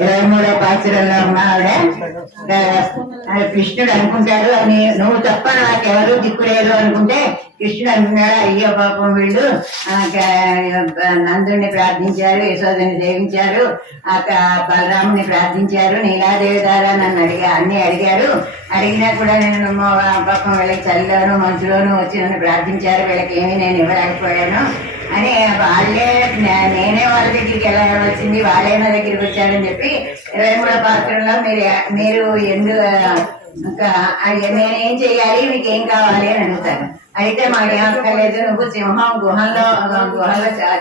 23వ పాత్రలో ఉన్న ఆవిడ కృష్ణుడు అనుకుంటాడు అని నువ్వు తప్ప నాకెవరు దిక్కులేదు అనుకుంటే కృష్ణుడు అనుకున్నాడు అయ్యో పాపం వీళ్ళు నందుడిని ప్రార్థించారు, యశోదని సేవించారు, బలరాముని ప్రార్థించారు, నీలాదేవి ద్వారా నన్ను అన్ని అడిగారు, అడిగినా కూడా నేను పాపం వీళ్ళకి చలిలోను మంచులోను వచ్చి నన్ను ప్రార్థించారు, వీళ్ళకి ఏమీ నేను ఇవ్వలేకపోయాను అని వాళ్ళే నేనే వాళ్ళ దగ్గరికి ఎలా వచ్చింది, వాళ్ళే నా దగ్గరికి వచ్చారని చెప్పి 23వ పాత్రలో మీరు ఎందుకు నేనేం చెయ్యాలి, మీకేం కావాలి అని అడుగుతాను. అయితే మాకేం అక్కర్లేదు, నువ్వు సింహం గుహలో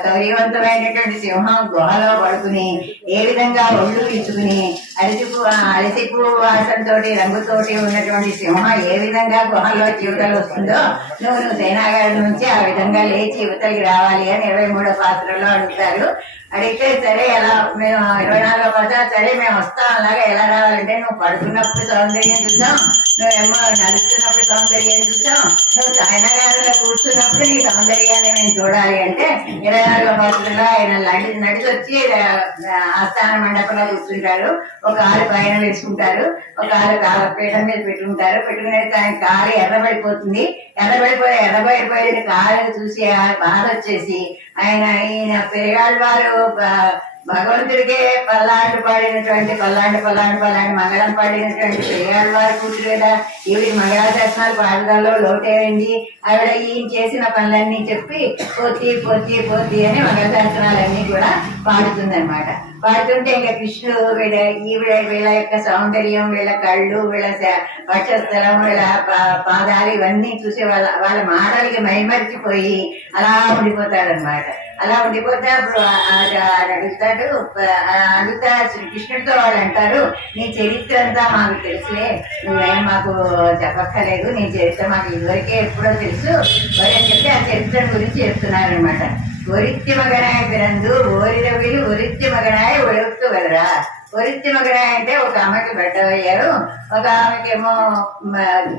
శౌర్యవంతమైనటువంటి సింహం గుహలో పడుకుని ఏ విధంగా ఒళ్ళు ఇచ్చుకుని అరసిపు వాసంతో రంగుతోటి ఉన్నటువంటి సింహం ఏ విధంగా గుహలో యువతలు వస్తుందో నువ్వు సేనాగారి నుంచి ఆ విధంగా లేచి యువతలకి రావాలి అని 23వ పాత్రలో అడుగుతారు. అడిగితే సరే ఎలా మేము 24వ పాత్ర సరే మేము వస్తాం, అలాగే ఎలా రావాలంటే నువ్వు పడుకున్నప్పుడు సౌందర్యం చూద్దాం, నువ్వేమో నడుస్తున్నప్పుడు సౌందర్యం చూద్దాం, నువ్వు సాయనగారిలో కూర్చున్నప్పుడు నీ సౌందర్యాన్ని మేము చూడాలి అంటే 24వ పాత్రలో ఆయన నడిచి వచ్చి ఆస్థాన మండపంలో కూర్చుంటారు. ఒక కాలు పైన వేసుకుంటారు, ఒక కాలు పీఠం మీద పెట్టుకుంటారు. పెట్టుకునేది ఆయన కాలు ఎర్రబడిపోతుంది. ఎర్రబడిపోయిన కాలు చూసి బాధ వచ్చేసి ఈయన పెరిగాడు వారు భగవంతుడికే పల్లాండు మంగళం పాడినటువంటి పెరిగాడు వారు కూతురు కదా, ఈవిడికి మంగళాశాసనాలు పాడడంలో లోటేయండి, ఆవిడ ఈయన చేసిన పనులన్నీ చెప్పి పోతి అని మంగళశాసనాలన్నీ కూడా పాడుతుందన్నమాట. పాడుతుంటే ఇంకా కృష్ణుడు వీళ్ళ యొక్క సౌందర్యం, వీళ్ళ కళ్ళు, వీళ్ళ వక్షస్థలం, వీళ్ళ పాదాలు ఇవన్నీ చూసి వాళ్ళ మాటలకి మైమరిచిపోయి అలా ఉండిపోతాడనమాట. అలా ఉండిపోతే అప్పుడు అడుగుతా శ్రీకృష్ణుడితో వాళ్ళు అంటారు, నీ చరిత్ర అంతా మాకు తెలుసులే, నువ్వేం మాకు చెప్పక్కర్లేదు, నీ చరిత్ర మాకు ఇదివరకే ఎప్పుడో తెలుసు అని చెప్పి ఆ చరిత్ర గురించి చెప్తున్నారనమాట. ఒరిత్తి మగనాయ పిరందు ఓరిరవిలు ఒరిత్తి మగనాయ ఒழுத்து వెళ్ళరా. ఒరిత్తి మగనాయ అంటే ఒక ఆమెకి బిడ్డయ్యారు, ఒక ఆమెకేమో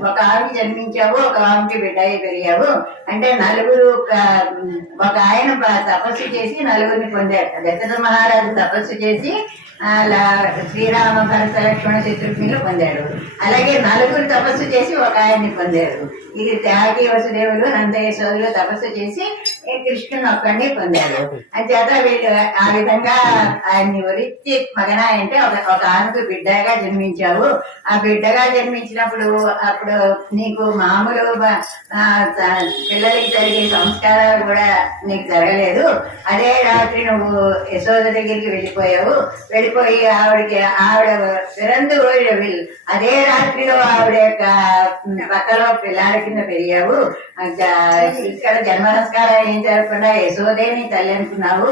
ఒక ఆమెకి జన్మించావు, ఒక ఆమెకి బిడ్డ పెరిగావు అంటే నలుగురు. ఒక ఆయన తపస్సు చేసి నలుగురిని పొందాడు. దశరథ మహారాజు తపస్సు చేసి శ్రీరామ భరత లక్ష్మణ శత్రుఘ్నులు పొందాడు. అలాగే నలుగురు తపస్సు చేసి ఒక ఆయన్ని పొందారు. ఇది త్యాగి వసుదేవులు నంద యశోదులు తపస్సు చేసి కృష్ణుని ఒక్కడిని పొందారు. అంచేత వీళ్ళు ఆ విధంగా ఆయన్ని ఒరిత్తి మగనాయ అంటే ఒక ఆమెకు బిడ్డగా జన్మించావు. ఆ బిడ్డగా జన్మించినప్పుడు అప్పుడు నీకు మామూలు పిల్లలకి జరిగే సంస్కారాలు కూడా నీకు జరగలేదు. అదే రాత్రి నువ్వు యశోద దగ్గరికి వెళ్ళిపోయి ఆవిడ పిరందు అదే రాత్రిలో ఆవిడ యొక్క పక్కలో పిల్లాడి కింద పెరిగావు. ఇక్కడ జన్మ నమస్కారం ఏం జరగకుండా యశోదే నీ తల్లి అనుకున్నావు.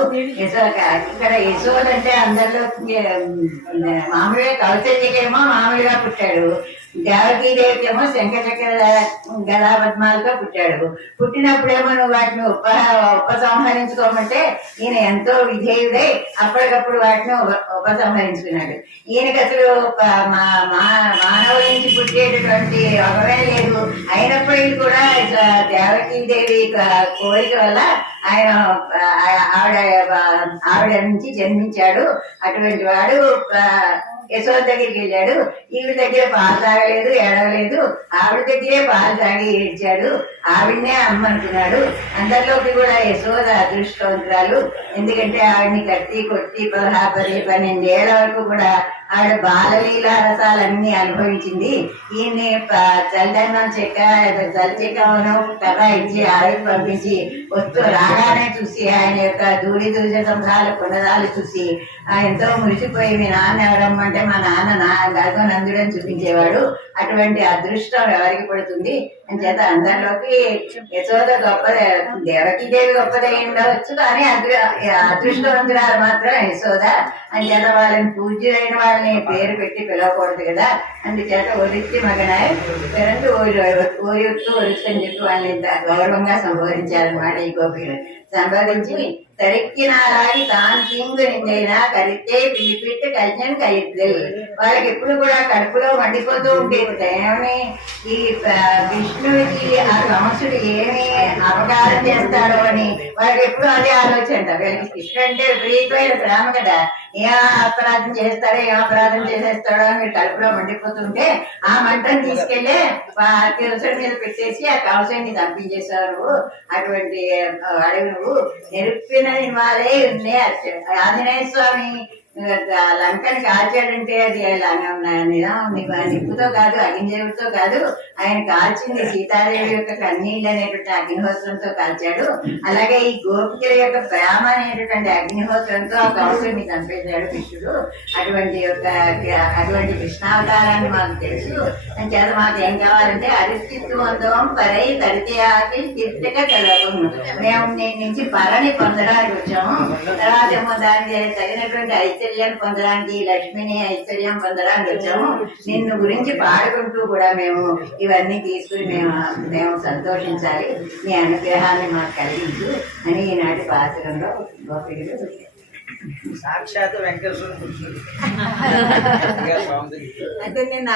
ఇక్కడ యశోద అంటే అందరిలో మామూలుగా కౌశల్యకేమో మామూలుగా పుట్టాడు, దేవకీదేవికేమో శంఖచక్ర గదా పద్మాలతో పుట్టాడు. పుట్టినప్పుడేమో నువ్వు వాటిని ఉపసంహరించుకోమంటే ఈయన ఎంతో విధేయుడై అప్పటికప్పుడు వాటిని ఉపసంహరించుకున్నాడు. ఈయనకి అసలు మానవుల నుంచి పుట్టేటటువంటి అవమే లేదు. అయినప్పటికీ కూడా దేవకీదేవి కోరిక వల్ల ఆయన ఆవిడ నుంచి జన్మించాడు. అటువంటి వాడు యశోద దగ్గరికి వెళ్ళాడు. ఈవిడ దగ్గర పాలు తాగలేదు, ఏడవలేదు. ఆవిడ దగ్గరే పాలు తాగి ఏడ్చాడు. ఆవిడనే అమ్మ అనుకున్నాడు. అందరిలోకి కూడా యశోద అదృష్టవంతురాలు. ఎందుకంటే ఆవిడని కట్టి కొట్టి 12 ఏళ్ల వరకు కూడా ఆవిడ బాలలీలా రసాలన్నీ అనుభవించింది. ఈయన్ని చల్లదన్నం చలిచెక్కను కథ ఇచ్చి ఆవిడ పంపించి వస్తూ రాగానే చూసి ఆయన యొక్క దూడి సంసాల కొండదాలు చూసి ఎంతో మురిసిపోయి మీ నాన్న ఎవరమ్మంటే మా నాన్న నందుడని చూపించేవాడు. అటువంటి అదృష్టం ఎవరికి పడుతుంది అని చేత అందరిలోకి యశోద గొప్పదే, దేవకీదేవి గొప్పదే ఉండవచ్చు, కానీ అదృష్టవంతురాలు మాత్రం యశోద. అని చేత వాళ్ళని పూజ్యులైన వాళ్ళని పేరు పెట్టి పిలవకూడదు కదా. అందుచేత ఒరిత్తి మగనాయ పిరందు ఒరియొత్తు అని చెప్పి వాళ్ళని గౌరవంగా సంబోధించారనమాట. ఈ గోపికలు సంబోధించి తరిక్కినారాగి తాను తింగు నిందైనా కరితే పిలిపిట్టు కలిసిన కయిద్దు. వాళ్ళకి ఎప్పుడు కూడా కడుపులో మండిపోతూ ఉండేది. ఏమని ఈ విష్ణువుకి ఆ కంసుడు ఏమి అపకారం చేస్తాడో అని వాళ్ళకి ఎప్పుడు అదే ఆలోచన. వీళ్ళకి కృష్ణుడు అంటే విపరీతమైన ప్రేమ కదా. ఏ అపరాధం చేస్తాడో ఏ అపరాధం చేసేస్తాడో అని మీరు కడుపులో మండిపోతుంటే ఆ మంటను తీసుకెళ్లి తులసి మీద పెట్టేసి ఆ కంసుడిని చంపించేశారు. అటువంటి అడవి నువ్వు నెరుప్పిన నిమాలే ఉంది. ఆంజనేయ స్వామి లంకని కాల్చాడంటే అది నిప్పుతో కాదు, అగ్నిదేవుడితో కాదు. ఆయన కాల్చింది సీతాదేవి యొక్క కన్నీళ్ళు అనేటువంటి అగ్నిహోత్రంతో కాల్చాడు. అలాగే ఈ గోపికల యొక్క ప్రేమ అనేటటువంటి అగ్నిహోత్రంతో ఆ కంసుడిని చంపేశాడు కృష్ణుడు. అటువంటి కృష్ణావతారాన్ని మాకు తెలుసు. చేత మాకు ఏం కావాలంటే అరిస్థిత్వంతం పరై తరితయాకి తీర్థక చదవము. మేము నేను నుంచి పరని పొందడానికి వచ్చాము. తర్వాత ఏమో దానికి తగినటువంటి ఐశ్వర్యాన్ని పొందడానికి, లక్ష్మిని ఐశ్వర్యం పొందడానికి వచ్చాము. నిన్ను గురించి పాడుకుంటూ కూడా మేము ఇవన్నీ తీసుకుని మేము సంతోషించాలి. నీ అనుగ్రహాన్ని మాకు కలిగించు అని ఈనాటి పాత్రలో గోపికలు సాక్షాత్ వెంకటేశ్వర కృష్ణుడు. అంటే నేను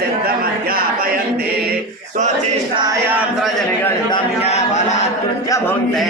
సిద్ధమధ్యాపయంతి స్వచేష్టాయాం త్రజనిగణితం బలాత్కృత్య భుంక్తే